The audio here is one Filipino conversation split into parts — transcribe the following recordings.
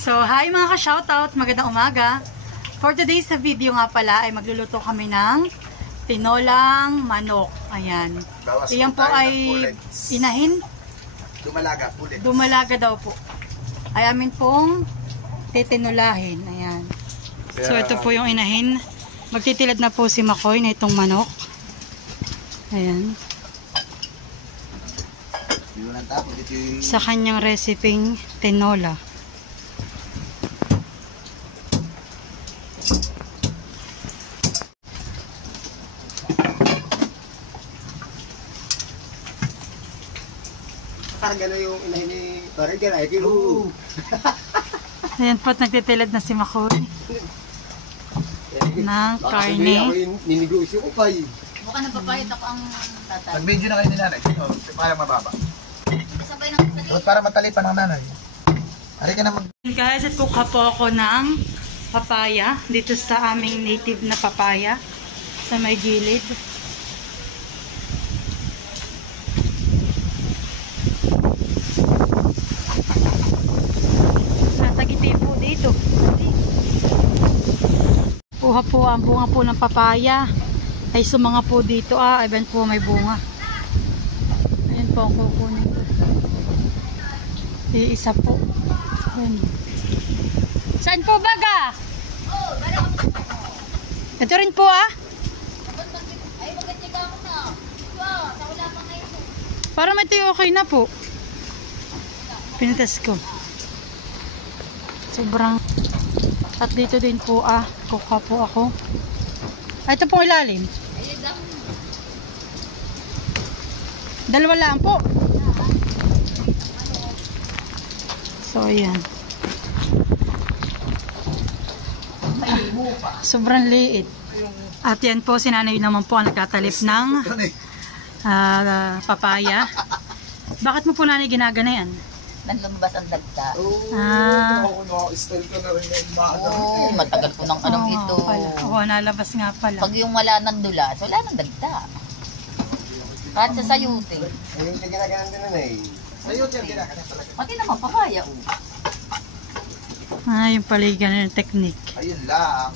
So, hi mga ka-shoutout, magandang umaga. For today's video nga pala ay magluluto kami ng tinolang manok. Ayan. Iyan po ay inahin. Dumalaga, pulit. Dumalaga daw po. Ay amin pong titinulahin. Ayan. So, ito po yung inahin. Magtitilad na po si Makoy na itong manok. Ayan. Sa kanyang reseping tinola. Parang gano'n yung inahin ni... Parang gano'n, ay kilo. Ayan po, nagtitilad na si Makoy ng karne. Ako yung ninegosyo ko pa eh. Mukhang nagpapahit ako ang tatay. Nag-video na kayo ni nanay. Parang mababa. Sabay ng tatay. Para matalipan ng nanay. Ari ka na mag... Guys, at kuha po ako ng papaya dito sa aming native na papaya sa may gilid. Natagiti po dito. Kuha po ang bunga po ng papaya. Ay sumanga po dito. Ayan po may bunga. Ayan po ang kukunin. Iisa po. Ayan. Saan po baga? Ito rin po Ay, maganda ako na. Wala pa ngayon. Para may tayo okay na po. Pinitas ko. Sobrang. At dito din po kuha po ako. Ito pong ilalim. Dalawa lang po. So ayan. Sobrang liit. At yan po, si nanay naman po ang nagtatalip ng papaya. Bakit mo po nanay ginagana yan? Nanlumabas ang dagta. Style ka na rin yung Oo, matagal ko nang alam ito. Oo, nalabas nga pala. Pag yung wala ng dulas, wala ng dagta. Kahit sa sayute. Ayun yung ginaganan din na eh. Sayute yung ginaganan talaga. Pati naman papaya. Yung pala yung ganun technique. Ayun lang.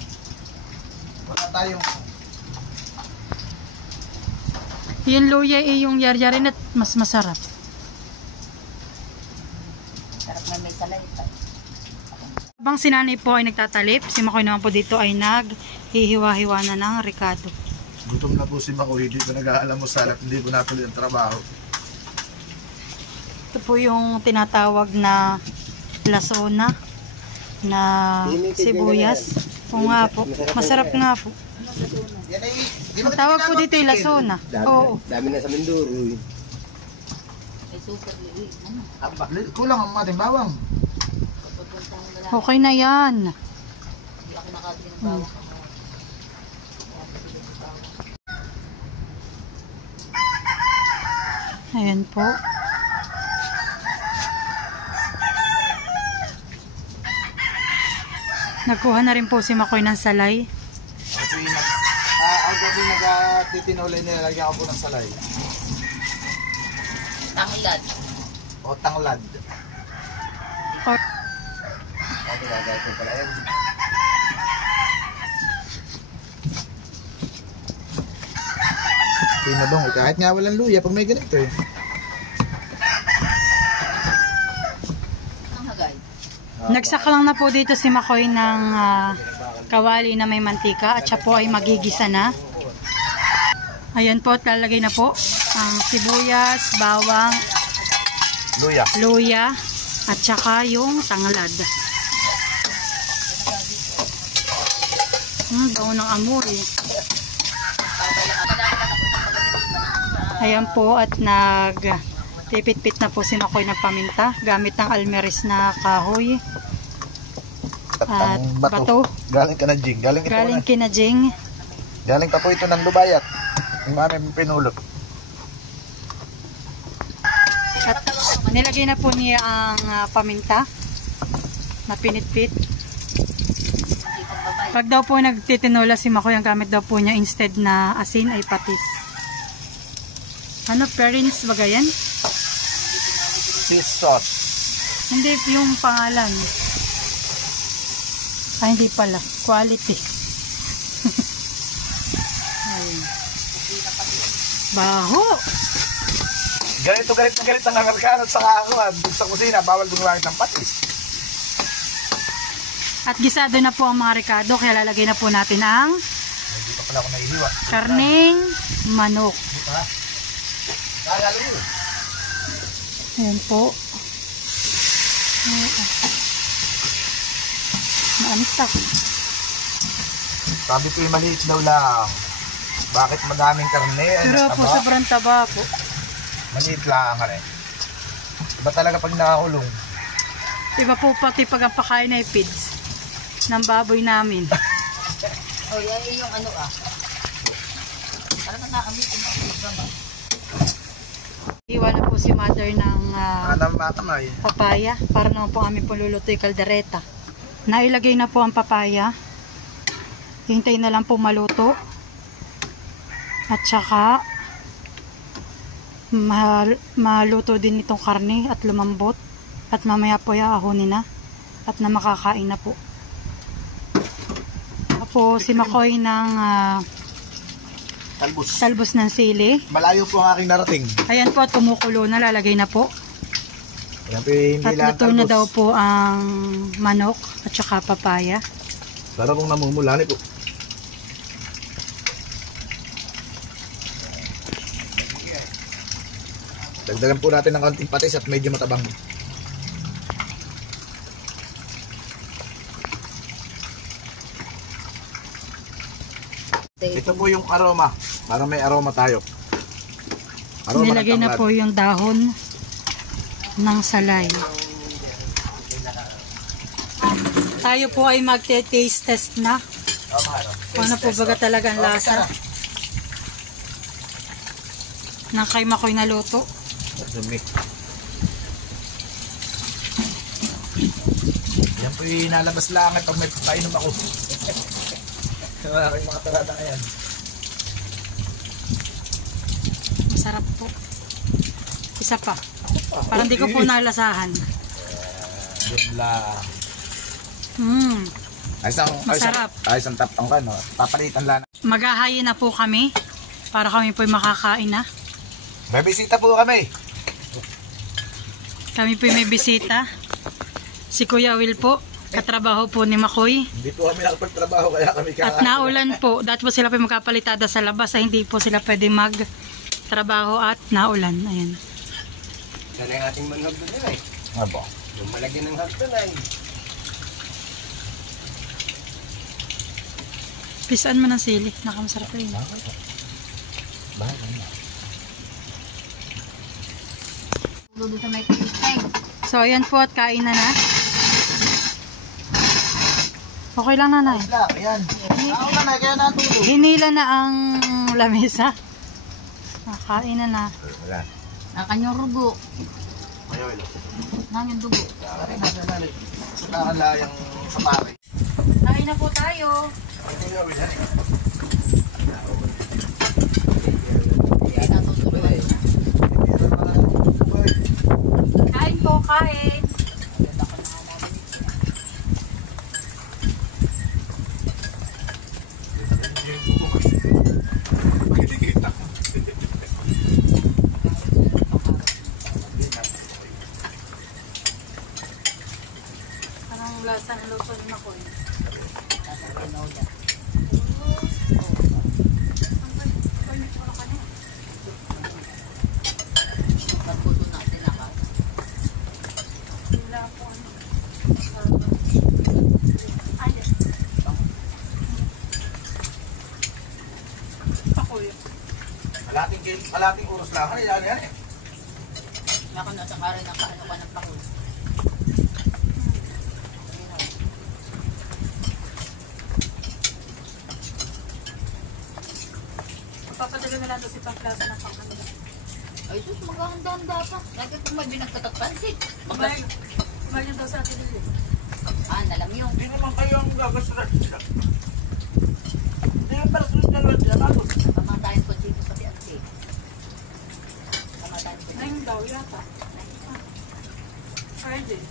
Wala tayong... Yung luya yung yaryarin at mas masarap. Sarap na may salayta. Habang si nanay po ay nagtatalip, si Makoy naman po dito ay naghihiwa-hiwa na ng ricado. Gutom na po si Makoy, hindi ko nag-aalam mo salap, hindi ko natuloy ang trabaho. Ito po yung tinatawag na lasona na sibuyas. O nga po, masarap nga po. Ang tawag po dito yung lasona. Oo. Dami na sa Mindoro eh. May super liwi. Kulang ang ating bawang. Okay na yan. Hindi ako nakabili ng bawang. Ayan po. Nagkuha na rin po si Makoy ng salay. Ang gabi nag-titinulay nila, lagyan ko po ng salay. Tanglad. O tanglad. Or, Ako gagawin ko pala yan. Pinabong, kahit nga walang luya pag may ganito eh. Ang hagay. nagsaka lang na po dito si Makoy ng kawali na may mantika at siya po ay magigisa na. Ayan po, lalagay na po ang sibuyas, bawang, luya at saka yung tanglad. Bawo ng amoy. Ayan po at tipit-pit na po si Makoy ng paminta gamit ng almeris na kahoy at bato. Galing ka na Jing. Galing kina Jing. Galing pa po ito ng Lubayat. Yung aming pinulot. At nilagay na po niya ang paminta na pinitpit. Pag daw po nagtitinola si Makoy, ang gamit daw po niya instead na asin ay patis. Ano, parents ba yan? Fish sauce. Hindi yung pangalan. Ay, hindi pala. Quality. Ayun. Baho. Galit na galit ang Amerikano at saka ako sa kusina, bawal gumamit ng patis. At gisado na po ang mga rekado, kaya lalagay na po natin ang Hindi pa pala ako nahihiwa. karneng manok. Ha? Naalala mo yun? Ayan po. Maantak. Sabi ko yung maliit daw lang. Bakit madaming karne? Pero po sobrang taba po. Maliit lang ka rin. Iba talaga pag nakakulong. Iba po pati pag ang pakain ay feeds ng baboy namin. Oh, yan yung ano Parang nakakamitin mo. Iwan na po si mother ng Anong matamay? papaya para naman po aming pululutoy kaldereta. Nailagay na po ang papaya. Hintay na lang po maluto. At saka maluto din itong karne at lumambot. At mamaya po iaahonin na. At na makakain na po. Po si Makoy ng talbos ng sili. Malayo po ang aking narating. Ayan po at kumukulo na, lalagay na po. Ayan po yung At luto na daw po ang manok at saka papaya. Para pong namumulani po. Dagdagan po natin ng konting patis at medyo matabang. Ito po yung aroma. Para may aroma tayo. Aroma Nilagay na po yung dahon ng salay. Tayo po ay magte-taste test na. Kung ano po baga talaga ang lasa ng kay Makoy na luto. Yan po yung nalabas lang pag may painom ako. Aking mga tarada ngayon. Masarap po. Isa pa. Parang di ko po nalasahan. Yun lang. Masarap. Ayos ang tapang ka, no? Papalitan lang. Maghahayin na po kami para kami po makakain na. May bisita po kami. Kami po may bisita. Si Kuya Will po. Katrabaho po ni Makoy. Hindi po kami nakapagtrabaho kaya kami At naulan po. Dati po sila po magkapalitada sa labas. Ay hindi po sila pwede magtrabaho at naulan. Ayan. Yan ang ating manhog doon ay. Abo. Yung malagyan ng hagdan ay. Pisaan mo ng sili. Nakamasarap rin. Bakit na? Lulo sa may pisay. So ayan po at kain na na. Okay lang nanay. Ayan. Ako na, kaya natulog. Hinila na ang lamesa. Kain na na. Wala. Nakanyong rugo. Ayaw. Nangyung dugo. Sa nakalayang sa pare. Kain na po tayo. Ay, natutuloy. Kain po, kain. Anong lasa ng luto ni Makoy? Nagputo natin ako. Wala po ano. Ayun. Pakulo. Kalating oras lang. Ano yan eh? Ako na sa karin ng kaano ka ng pakul. Papadala na lang doon si Pangklasa ng pangkanila. Ay, sus, maghahanda-handa pa. Lagi kung may binagtatagpansit. Kumain daw sa atin dito. Nalam yung. Hindi naman kayo ang gagasulat sila. Hindi naman para sulit na lang sila. Pamatayin ko dito pati ang tig. Pamatayin ko dito. Ayun daw yata. Ay, din.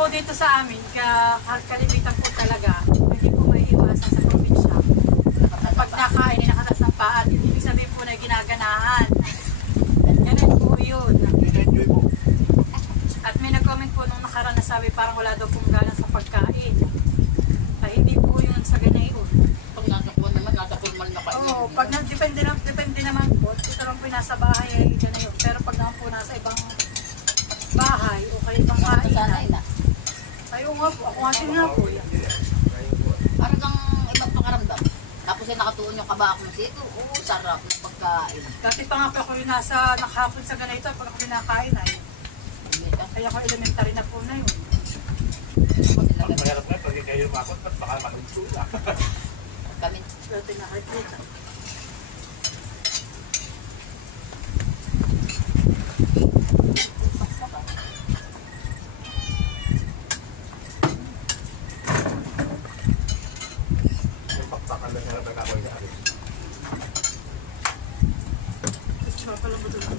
po dito sa amin, kalimitan po talaga, hindi po may iwasan sa probinsya. Pag nakain, nakataas ng paa, ibig sabihin po na ginaganahan. Ganun po yun. In-enjoy mo. At may nag-comment po nung nakaraan na sabi parang wala daw pong gana sa pagkain. Ay, hindi po yun sa ganayon. Pag nasa kuwan naman, nasa formal na kain. Oo, pag depende naman po, ito lang po yung nasa bahay ay ganayon. Pero pag naman po nasa ibang bahay o kaya ibang Sanay kainan, na. ay oo nga po, ako nga din nga po. Parang kang ibang pakaramdam. Tapos ay nakatuon yung kabak mo sito. Oo, sarap ng pagkain. Dati pa nga po ako yung nakahapon sa ganito, pag ako pinakain ay, kaya ako elementary na po na yun. Ang mahirap nga, pag kayo makot, ba't baka malugsula? Kami. Dati nakikita. Yung pakpakan na sarap na kakoy na alis. Gusto pala mo doon.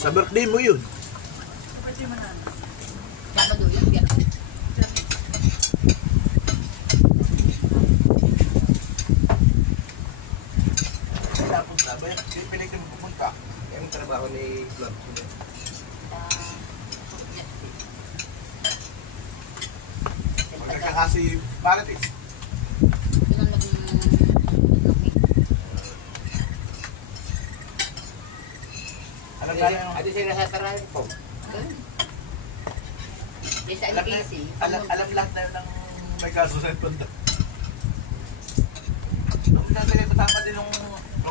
Sa birthday mo yun. Pwede mo na. Sabado yun, biyernes. Kaya punta ba yun? Pinig mo pupunta. Yung trabaho ni Club. Magkaka kasi Marites. Yun ang Alam nga yung... Adi sila sa tarahin po. Yes, Alam, MPC. alam lahat na yun ng may kaso sa punta. Nung nagkaya kasama din nung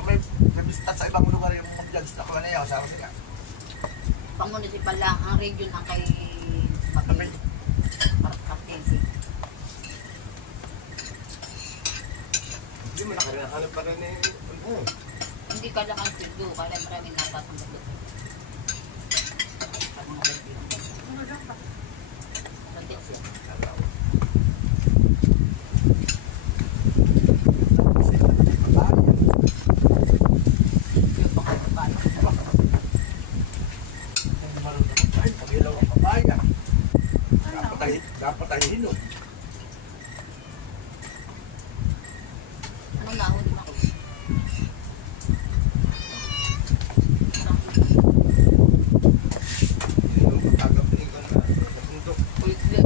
may bisita sa ibang lugar yung mga judge na kung ano yung kasama sila. Pang-municipal lang, ang region ang kay Kapit. Kaptensi. Hindi mo nakarahanap pa rin eh. Hindi ka lang ang sildo, kaya maraming natatang doon. Pag mga ganyan. Kaptensi. Yung pangkakabalo. Hindi marunong. Ay, pag-ilaw ang papaya. Dapat ay hinog. Anong nahon din ako? Yung pagkagaling ko na sa bundok. Kulit-kulit.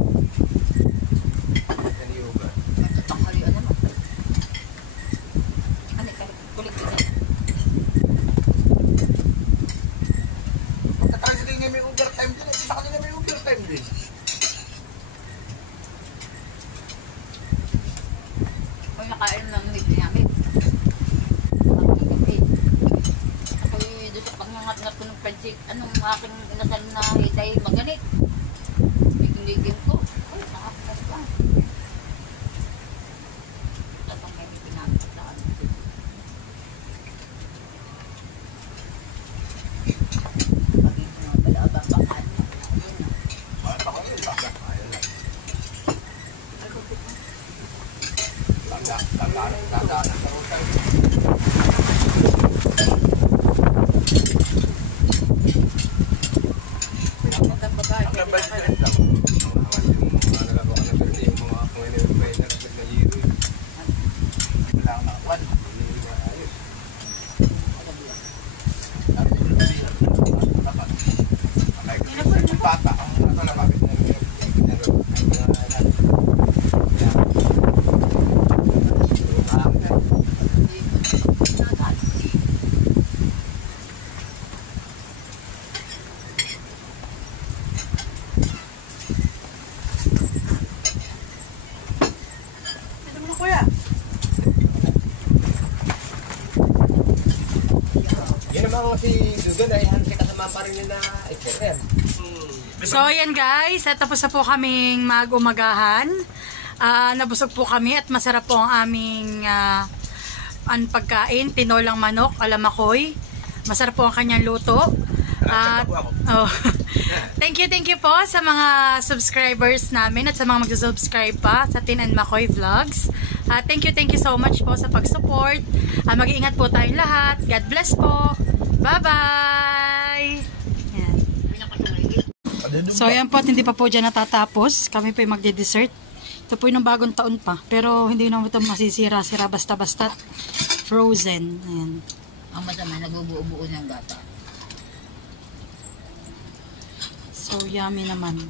Yan yung yoga. Nagtatanghalian naman. Ano ka? Kulit-kulit. Pagkatry din niya may overtime din. Sa kanila may overtime din. Kung nakain ng hindi namin. Ako'y doon sa pangangat-ngat ko ng pansit, anong aking inasal na hitay maganit. Ikinigin ko. Ay, nakakas lang. Tatang may pinagpataan. Pagin ko nga pala, babakaan. Ako yun, baka. Ayun lang. Tandaan sa rotary. Magandang babae. Ang gabay na rin lang. Yung mga nagagawa na pero yung mga pangalan na may nagayiro. Wala nga. One. Hindi mo maayos. At yung sabihan, dapat. Ang bata, ang nasa labas. Ito mo na kuya. Yan naman si Dugan ay hansi kasama pa rin yun na HRM. So ayan guys, tapos na po kaming mag-umagahan. Nabusog po kami at masarap po ang aming pagkain, tinolang manok, alamakoy. Masarap po ang kanyang luto. At oh, thank you po sa mga subscribers namin at sa mga magsusubscribe pa sa Tin and Makoy Vlogs. Thank you so much po sa pag-support. Mag-iingat po tayong lahat. God bless po. Bye-bye! Yan. So yan po at hindi pa po dyan natatapos. Kami po yung magde-dessert. Ito po yung bagong taon pa. Pero hindi naman ito masisira-sira basta-basta. Frozen. Ayan. Ang masama, nagubuo-buo ng gata. So yummy naman.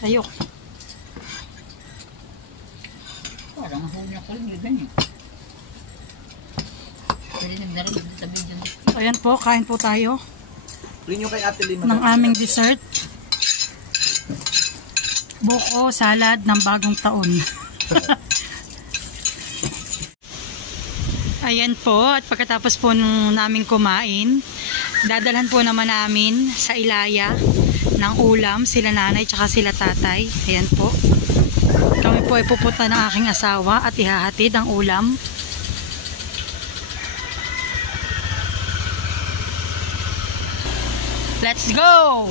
Ayok. Parang huli ko rin yung ganyan. Pero nagdaramid sa video. So ayan po, kain po tayo Rin yung kay Ate Lynn. ng aming dessert. Buko salad ng bagong taon. Ayan po, at pagkatapos po namin kumain, dadalhan po naman namin sa Ilaya ng ulam, sila nanay tsaka sila tatay. Ayan po. Kami po ay pupunta ng aking asawa at ihahatid ang ulam. Let's go!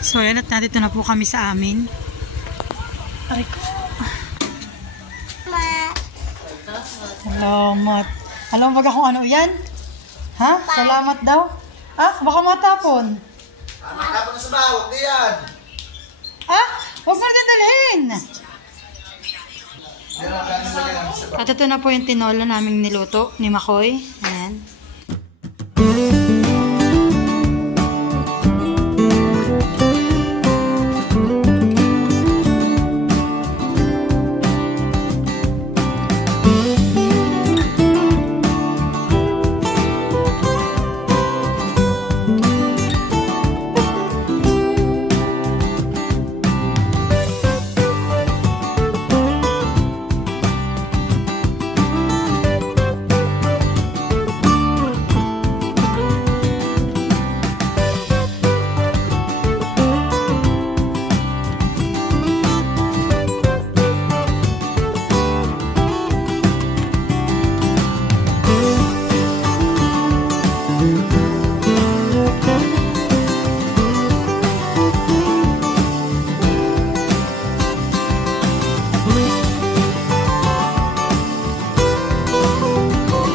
So ayan, at nandito na po kami sa amin. Aray ko. Salamat. Alam mo ba kung ano yan? Ha? Salamat daw? Baka matapon. Matapon na sa bawag, di yan. Huwag mo dadalhin. At ito na po yung tinola naming niluto ni Makoy. Ayan.